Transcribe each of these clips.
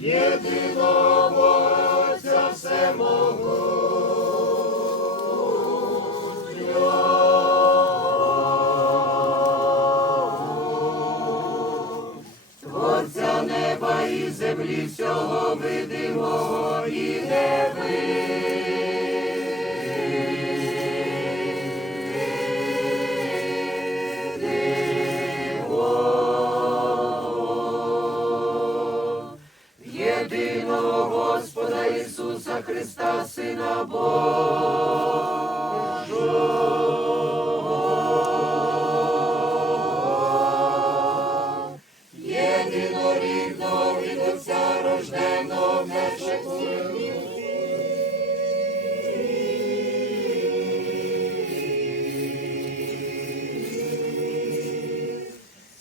єдиного Отця всемогутнього, Творця неба і землі всього видимого і невидимого. Христа, Сина Божого, єдинорідного від Отця рожденого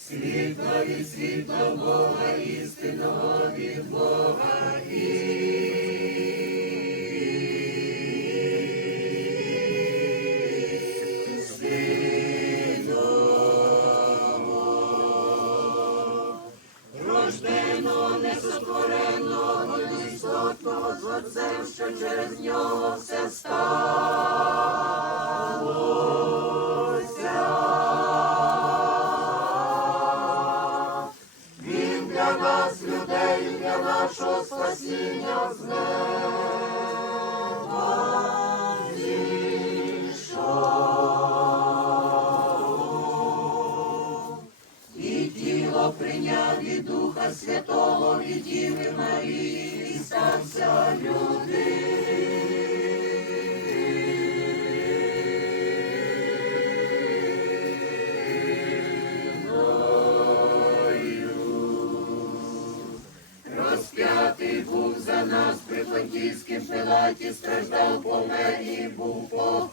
Світла від світла Бога, істинного від Бога через нього все сталося. Він для нас, людей, для нашого спасіння з неба. І тіло прийняв від Духа Святого від Діви Марії, і Понтійськім Пилаті, страждав, помер і був похований.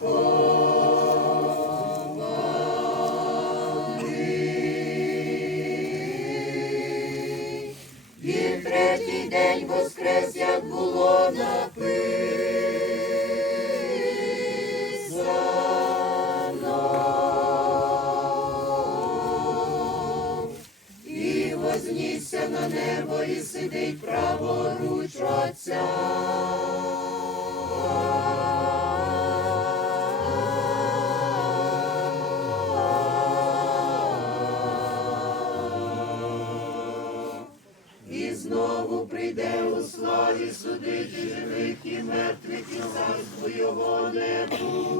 Прийде у славі судити живих і мертвих, і царство його не буде.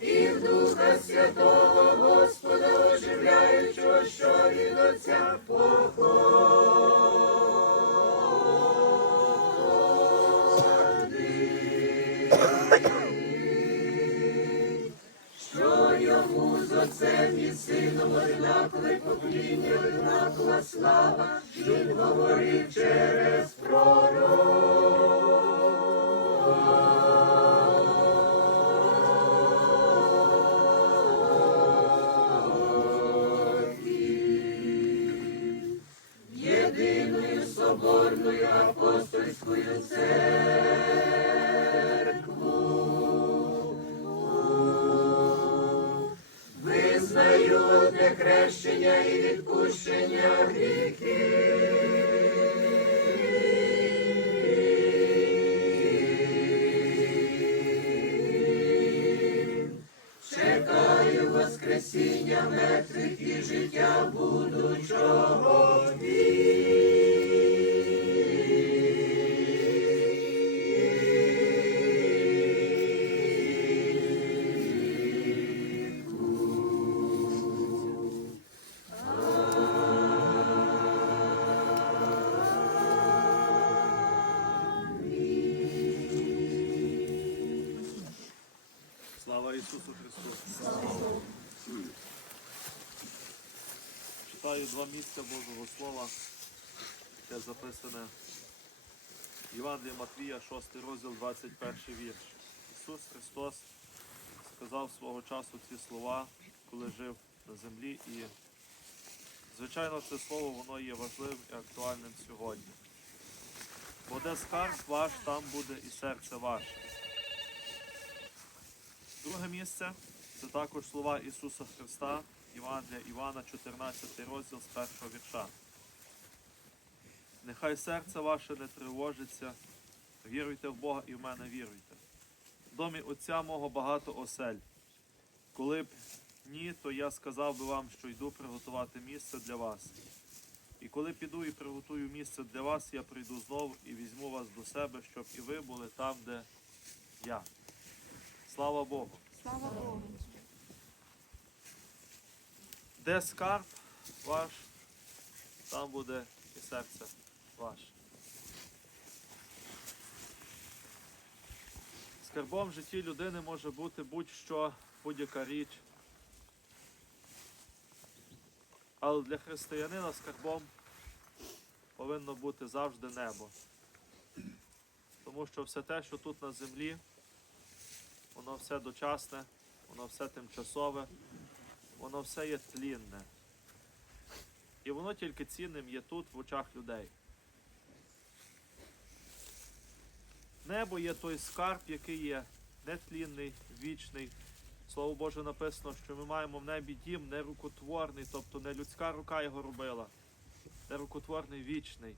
І в Духа Святого Господа оживляючого, що від Отця походить. Отцем і Сином однакове покління, однакова слава, він говорив через пророків. Єдиною соборною апостольською церкву визнаю хрещення і відпущення гріхів. Чекаю воскресіння мертвих і життя будучого Читаю два місця Божого Слова, яке записане Євангелія Матвія, 6 розділ, 21 вірш. Ісус Христос сказав свого часу ці слова, коли жив на землі, і звичайно це слово воно є важливим і актуальним сьогодні. Бо де скарб ваш, там буде і серце ваше. Друге місце Це також слова Ісуса Христа, Євангелія Івана, 14 розділ з першого вірша. Нехай серце ваше не тривожиться, віруйте в Бога і в мене віруйте. В домі Отця мого багато осель. Коли б ні, то я сказав би вам, що йду приготувати місце для вас. І коли піду і приготую місце для вас, я прийду знову і візьму вас до себе, щоб і ви були там, де я. Слава Богу! Слава Богу. Де скарб ваш, там буде і серце ваше. Скарбом в житті людини може бути будь-що, будь-яка річ. Але для християнина скарбом повинно бути завжди небо. Тому що все те, що тут на землі, воно все дочасне, воно все тимчасове воно все є тлінне. І воно тільки цінним є тут, в очах людей. Небо є той скарб, який є нетлінний, вічний. Слово Боже написано, що ми маємо в небі дім нерукотворний, тобто не людська рука його робила, нерукотворний вічний.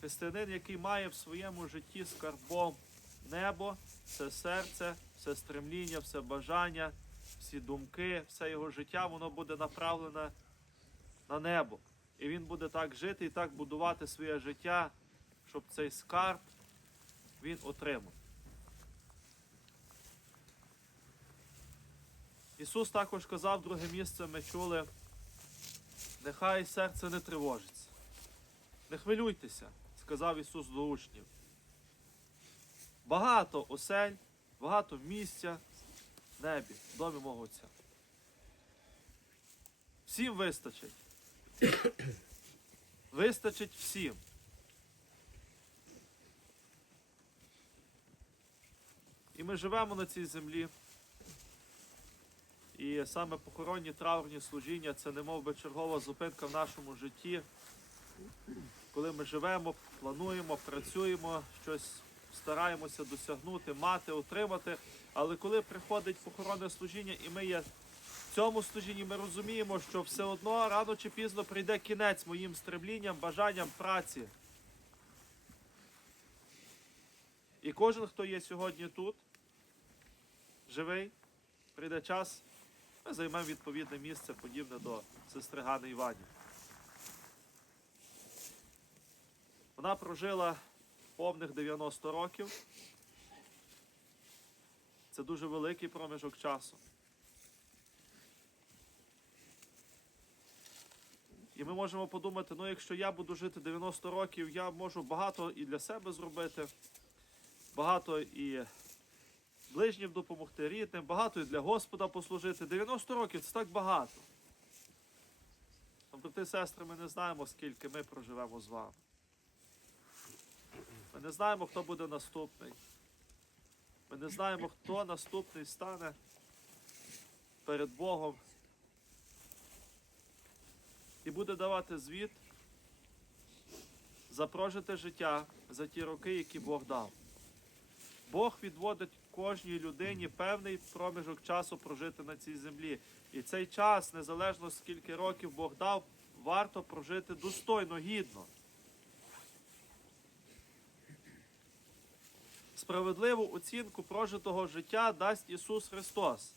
Християнин, який має в своєму житті скарбом небо, це серце, все стремління, все бажання, всі думки, все його життя, воно буде направлене на небо. І він буде так жити і так будувати своє життя, щоб цей скарб він отримав. Ісус також казав, друге місце ми чули, нехай серце не тривожиться. Не хвилюйтеся, сказав Ісус до учнів. Багато осель, багато місця в небі, в домі мого Отця. Всім вистачить. Вистачить всім. І ми живемо на цій землі. І саме похоронні траурні служіння це не мов би чергова зупинка в нашому житті, коли ми живемо, плануємо, працюємо, щось стараємося досягнути, мати, отримати. Але коли приходить похоронне служіння, і ми є в цьому служінні, ми розуміємо, що все одно рано чи пізно прийде кінець моїм стремлінням, бажанням праці. І кожен, хто є сьогодні тут, живий, прийде час, ми займемо відповідне місце, подібне до сестри Гани Івані. Вона прожила повних 90 років. Це дуже великий проміжок часу. І ми можемо подумати, ну якщо я буду жити 90 років, я можу багато і для себе зробити, багато і ближнім допомогти, рідним, багато і для Господа послужити. 90 років це так багато. І сестри, ми не знаємо, скільки ми проживемо з вами. Ми не знаємо, хто буде наступний. Ми не знаємо, хто наступний стане перед Богом і буде давати звіт за прожите життя за ті роки, які Бог дав. Бог відводить кожній людині певний проміжок часу прожити на цій землі. І цей час, незалежно скільки років Бог дав, варто прожити достойно, гідно. Справедливу оцінку прожитого життя дасть Ісус Христос.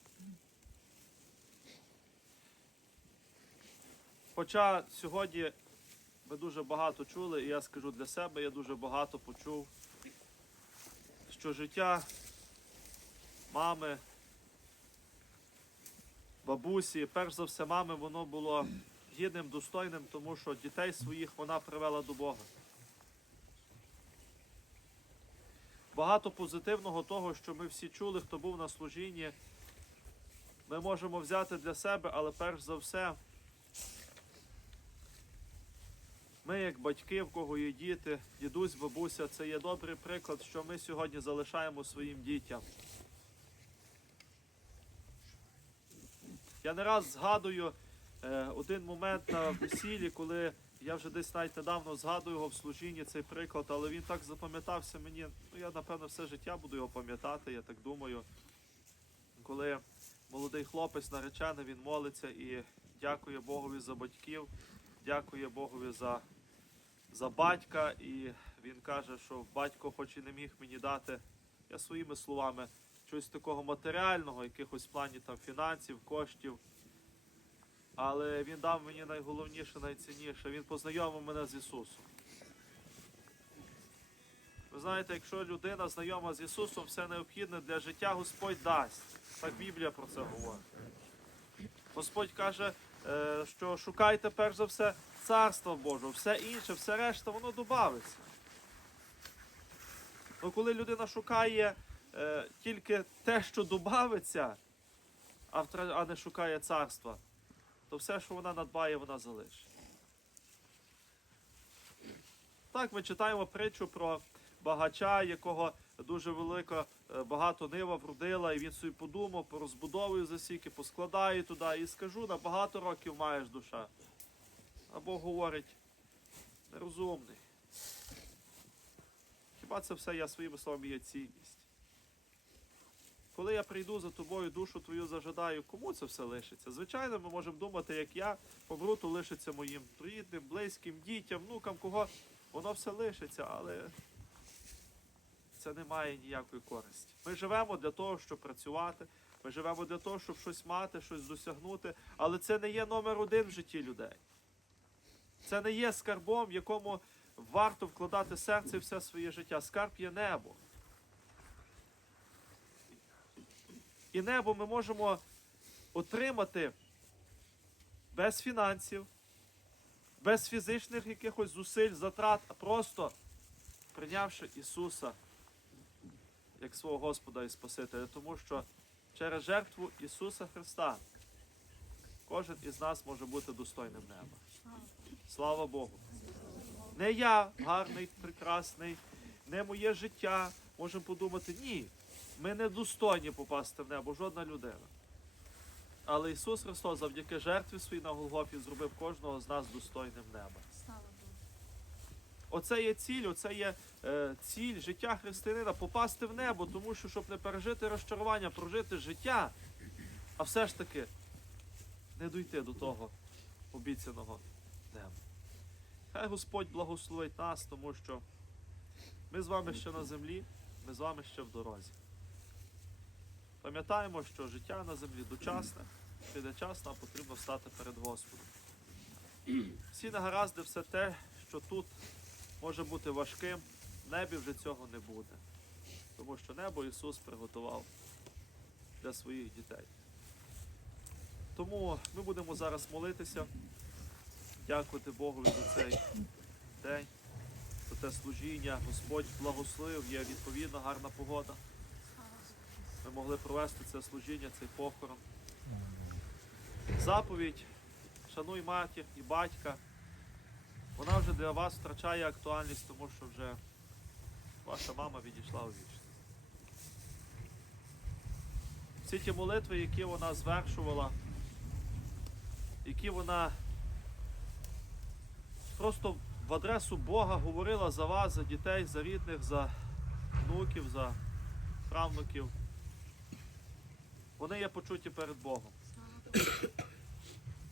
Хоча сьогодні ми дуже багато чули, і я скажу для себе, я дуже багато почув, що життя мами, бабусі, перш за все, мами, воно було гідним, достойним, тому що дітей своїх вона привела до Бога. Багато позитивного того, що ми всі чули, хто був на служінні, ми можемо взяти для себе, але перш за все, ми, як батьки, в кого є діти, дідусь, бабуся, це є добрий приклад, що ми сьогодні залишаємо своїм дітям. Я не раз згадую е, один момент на весіллі, коли я вже десь навіть недавно згадую його в служінні цей приклад, але він так запам'ятався мені. Ну, я, напевно, все життя буду його пам'ятати, я так думаю. Коли молодий хлопець наречений, він молиться і дякує Богові за батьків, дякує Богові за, за батька. І він каже, що батько хоч і не міг мені дати, я своїми словами, щось такого матеріального, якихось плані там фінансів, коштів. Але він дав мені найголовніше, найцінніше. Він познайомив мене з Ісусом. Ви знаєте, якщо людина знайома з Ісусом, все необхідне для життя Господь дасть. Так Біблія про це говорить. Господь каже, е, що шукайте перш за все царство Божого, все інше, все решта, воно добавиться. Ну, коли людина шукає е, тільки те, що добавиться, а не шукає царства, то все, що вона надбає, вона залишить. Так, ми читаємо притчу про багача, якого дуже велика, е, багато нива вродила, і він собі подумав, порозбудовую засіки, поскладаю туди і скажу, на багато років маєш душа. А Бог говорить, нерозумний. Хіба це все я своїми словами є цінність? Коли я прийду за тобою, душу твою зажадаю, кому це все лишиться? Звичайно, ми можемо думати, як я помру, то лишиться моїм рідним, близьким, дітям, внукам, кого воно все лишиться, але це не має ніякої користі. Ми живемо для того, щоб працювати, ми живемо для того, щоб щось мати, щось досягнути, але це не є номер один в житті людей. Це не є скарбом, в якому варто вкладати серце і все своє життя. Скарб є небо. І небо ми можемо отримати без фінансів, без фізичних якихось зусиль, затрат, а просто прийнявши Ісуса як свого Господа і Спасителя. Тому що через жертву Ісуса Христа кожен із нас може бути достойним неба. Слава Богу. Не я гарний, прекрасний, не моє життя. Можемо подумати, ні, ми не достойні попасти в небо, жодна людина. Але Ісус Христос завдяки жертві своїй на Голгофі зробив кожного з нас достойним неба. Слава Богу. Оце є ціль, оце є е, ціль життя християнина попасти в небо, тому що щоб не пережити розчарування, прожити життя, а все ж таки не дійти до того обіцяного неба. Хай Господь благословить нас, тому що ми з вами ще на землі, ми з вами ще в дорозі. Пам'ятаємо, що життя на землі дочасне, піде час, нам потрібно стати перед Господом. Всі негаразди, все те, що тут може бути важким, в небі вже цього не буде. Тому що небо Ісус приготував для своїх дітей. Тому ми будемо зараз молитися, дякувати Богові за цей день, за те служіння. Господь благословив, є відповідно гарна погода. Ми могли провести це служіння, цей похорон. Заповідь, шануй матір і батька. Вона вже для вас втрачає актуальність, тому що вже ваша мама відійшла у вічність. Всі ті молитви, які вона звершувала, які вона просто в адресу Бога говорила за вас, за дітей, за рідних, за внуків, за правнуків, вони є почуті перед Богом.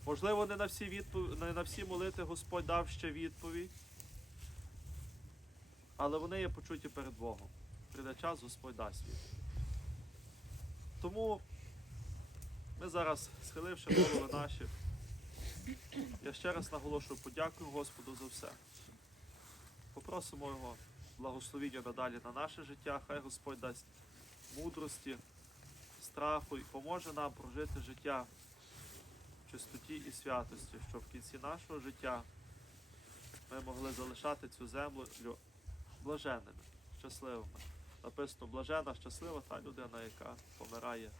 Можливо, не на всі відпов... не на всі молитви Господь дав ще відповідь. Але вони є почуті перед Богом. Прийде час, Господь дасть відповідь. Тому ми зараз, схиливши голови наші, я ще раз наголошую, подякую Господу за все. Попросимо Його благословіння надалі на наше життя. Хай Господь дасть мудрості, страху і поможе нам прожити життя в чистоті і святості, щоб в кінці нашого життя ми могли залишати цю землю лю- блаженними, щасливими. Написано, блажена, щаслива та людина, яка помирає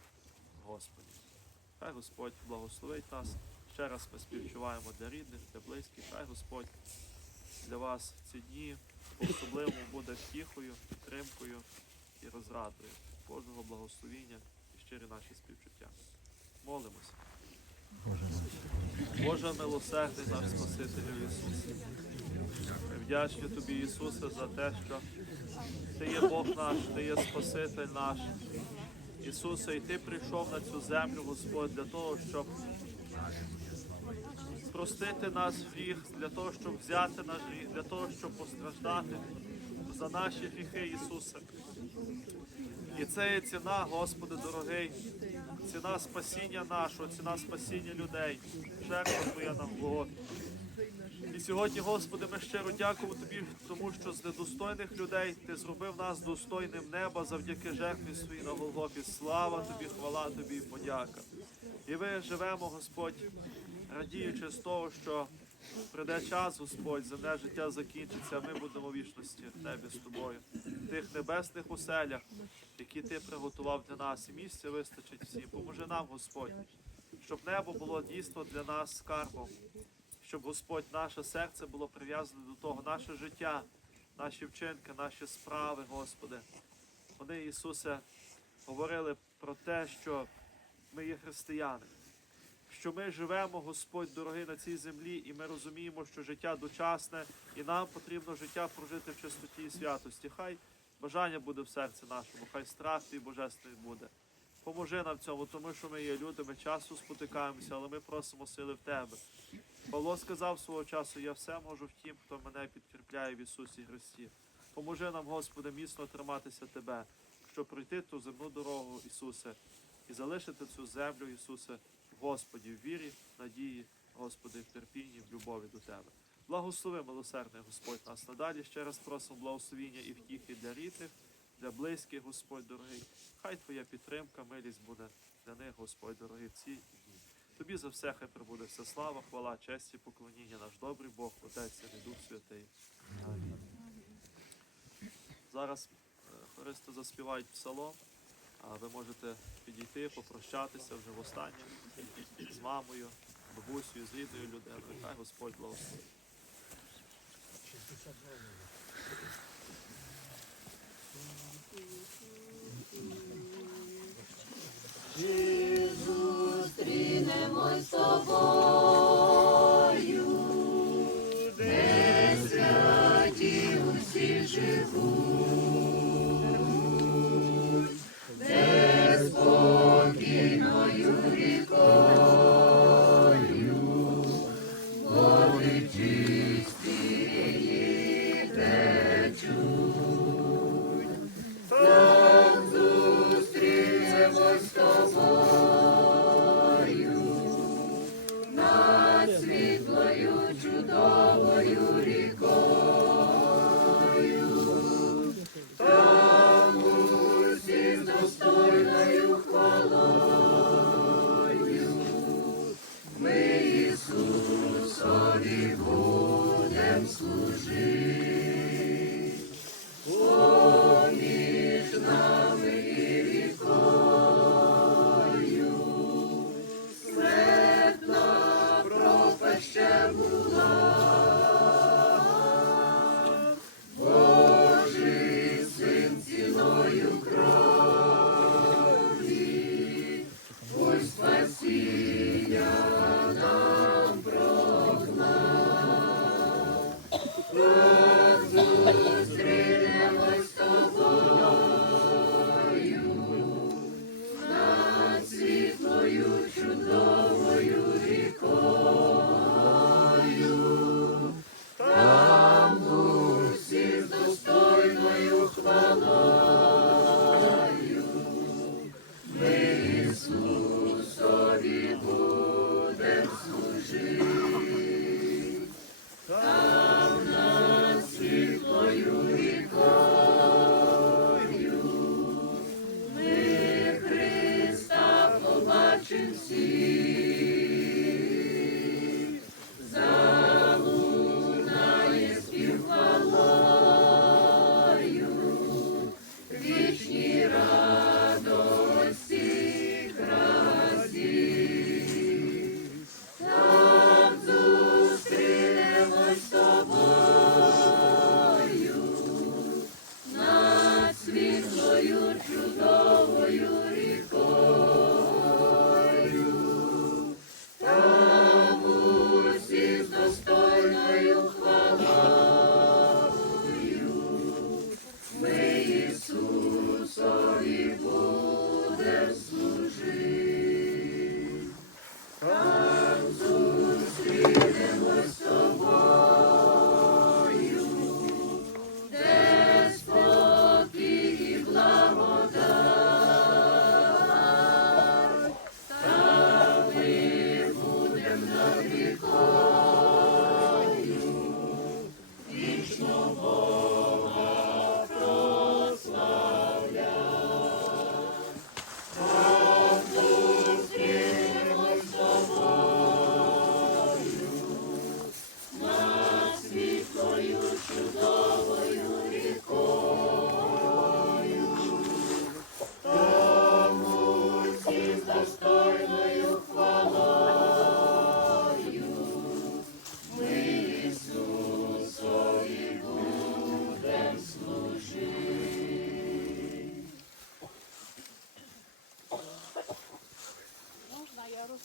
в Господі. Хай Господь благословить нас. Ще раз ми співчуваємо для рідних, для близьких. Хай Господь для вас ці дні по-особливому буде втіхою, підтримкою і розрадою. Божого благословіння щирі наші співчуття. Молимося. Боже милосердний наш Спасителю Ісусе. Ми вдячні Тобі, Ісусе, за те, що Ти є Бог наш, Ти є Спаситель наш. Ісусе, і Ти прийшов на цю землю, Господь, для того, щоб простити наш гріх, для того, щоб взяти наш гріх, для того, щоб постраждати за наші гріхи, Ісусе. І це є ціна, Господи, дорогий, ціна спасіння нашого, ціна спасіння людей, жертва Твоя нам Бог. І сьогодні, Господи, ми щиро дякуємо Тобі, тому що з недостойних людей Ти зробив нас достойним неба завдяки жертві своїй на Голгофі. Слава Тобі, хвала Тобі подяка. І ми живемо, Господь, радіючи з того, що прийде час, Господь, земне життя закінчиться, ми будемо в вічності в небі з тобою, в тих небесних оселях, які ти приготував для нас, і місця вистачить всім. Поможи нам, Господь, щоб небо було дійсно для нас скарбом, щоб Господь наше серце було прив'язане до того, наше життя, наші вчинки, наші справи, Господи. Вони, Ісусе, говорили про те, що ми є християни, що ми живемо, Господь дорогий, на цій землі, і ми розуміємо, що життя дочасне, і нам потрібно життя прожити в чистоті і святості. Хай бажання буде в серці нашому, хай страх твій божественний буде. Поможи нам в цьому, тому що ми є люди, ми часто спотикаємося, але ми просимо сили в Тебе. Павло сказав свого часу, я все можу в тім, хто мене підкріпляє в Ісусі Христі. Поможи нам, Господи, міцно триматися Тебе, щоб пройти ту земну дорогу, Ісусе, і залишити цю землю, Ісусе, Господі, в вірі, надії, Господи, в терпінні, в любові до Тебе. Благослови, милосердний Господь, нас надалі. Ще раз просимо благословіння і втіхи для рідних, для близьких, Господь дорогий. Хай Твоя підтримка, милість буде для них, Господь дорогий, в ці дні. Тобі за все хай прибуде вся слава, хвала, честь і поклоніння, наш добрий Бог, Отець і Дух Святий. Зараз е, хористи заспівають псалом, ви можете підійти, попрощатися вже востаннє з мамою, бабусею, з рідною людиною. Хай Господь благословить. Зустрінемось з тобою,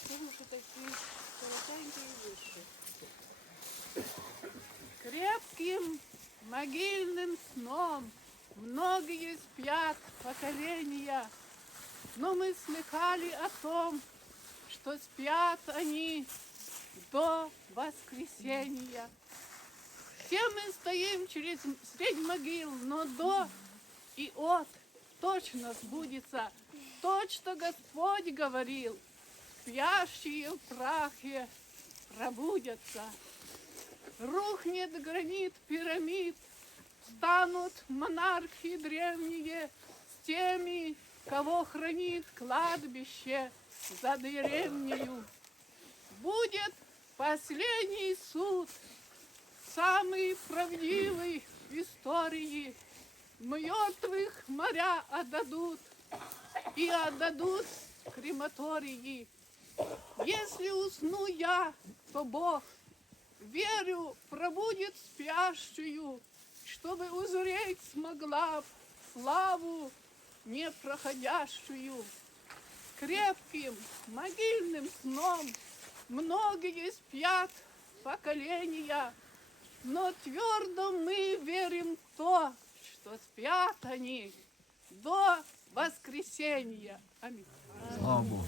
Можна я розкажу такі коротенькі вірші. Крепким могильным сном многие спят поколения, но мы слыхали о том, что спят они до воскресения. Все мы стоим через средь могил, но до и от точно сбудется то, что Господь говорил. Спящие в прахе пробудятся. Рухнет гранит пирамид, станут монархи древние с теми, кого хранит кладбище за деревнею. Будет последний суд, самый правдивый в истории. Мертвых моря отдадут и отдадут крематории. Если усну я, то Бог, верю, пробудет спящую, чтобы узреть смогла славу непроходящую. Крепким могильным сном многие спят поколения, но твердо мы верим в то, что спят они до воскресения. Аминь. Слава Богу.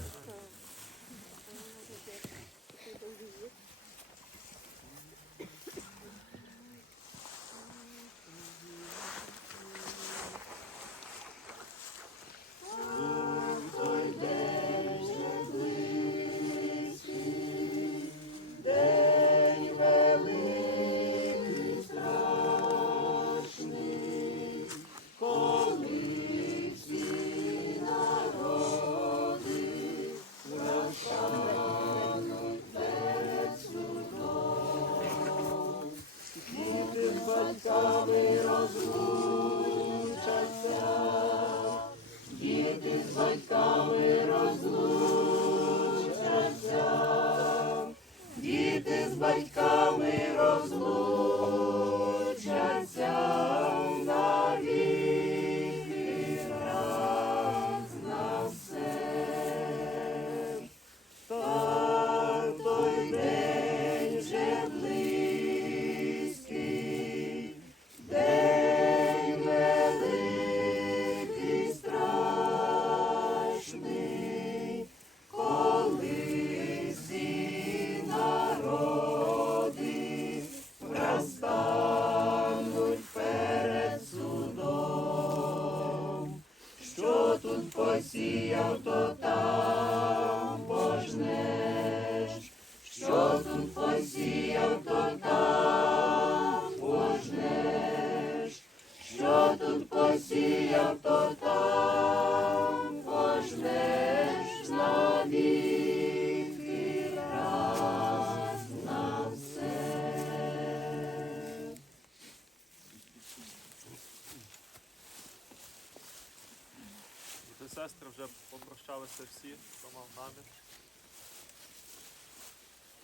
Попрощалися всі, хто мав намір.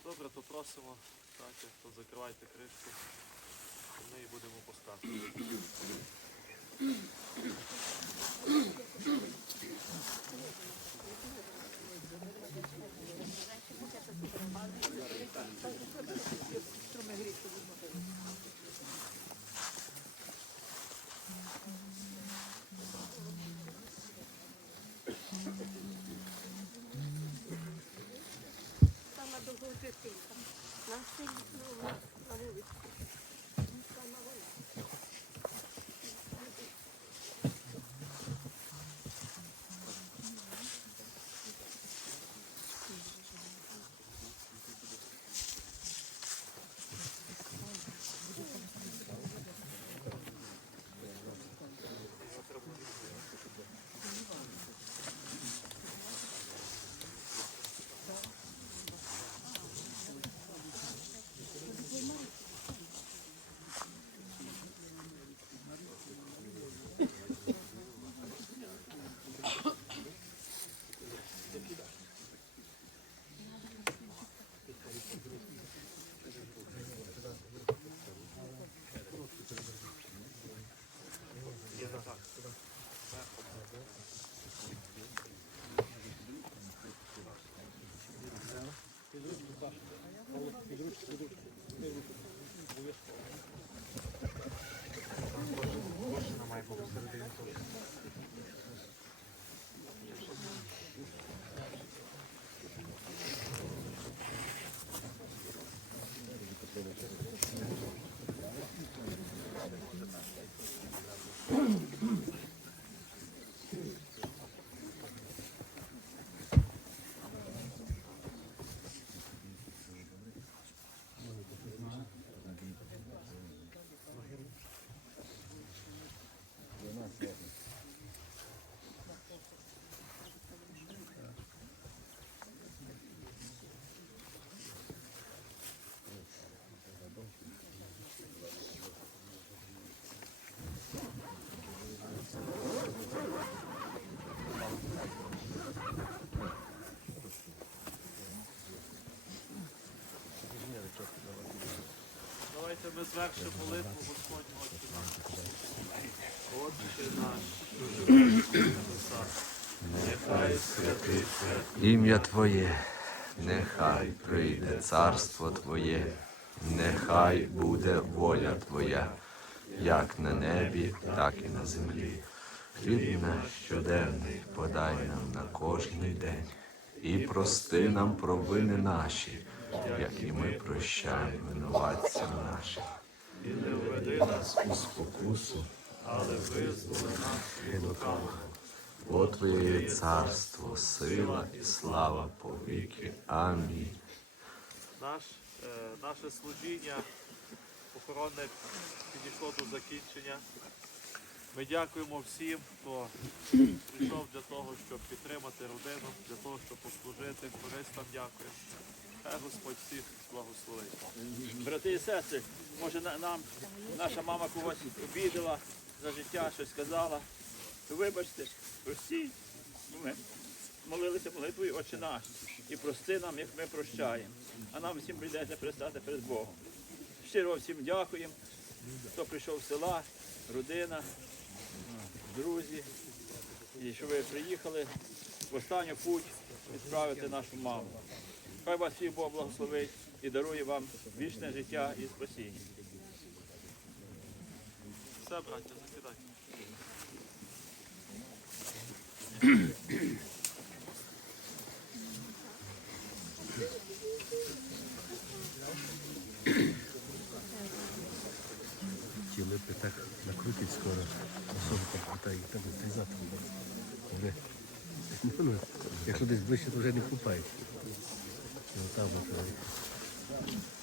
Добре, то просимо, браті, то закривайте кришку. Ми її будемо пускати. Боже Давайте ми звершимо молитву Господню Отче наш. Нехай святиться Ім'я Твоє, нехай прийде царство Твоє, нехай буде воля Твоя, як на небі, так і на землі. Хліб наш щоденний подай нам на кожний день, і прости нам провини наші, як і ми прощаємо винуватцям нашим. і не введи нас, У спокусу але визволи нас від лукавого. Бо Твоє царство, сила і слава повіки. Амінь. Наш, е, наше служіння похоронне підійшло до закінчення. Ми дякуємо всім, хто прийшов для того, щоб підтримати родину, для того, щоб послужити. Користам дякуємо. Хай Господь всіх благословить. Брати і сестри, може нам наша мама когось обідала за життя, щось сказала. Вибачте, простіть. Ми молилися молитвою Отче наш. І прости нам, як ми прощаємо. А нам всім прийдеться пристати перед Богом. Щиро всім дякуємо, хто прийшов з села, родина, друзі. І що ви приїхали в останню путь відправити нашу маму. Хай вас всіх Бог благословить і дарує вам вічне життя і спасіння. Все, браття, засідайте. Ті липи так накрутять скоро, особи так хватає, ну, ну, якщо десь ближче, то вже не купають. 有带过回。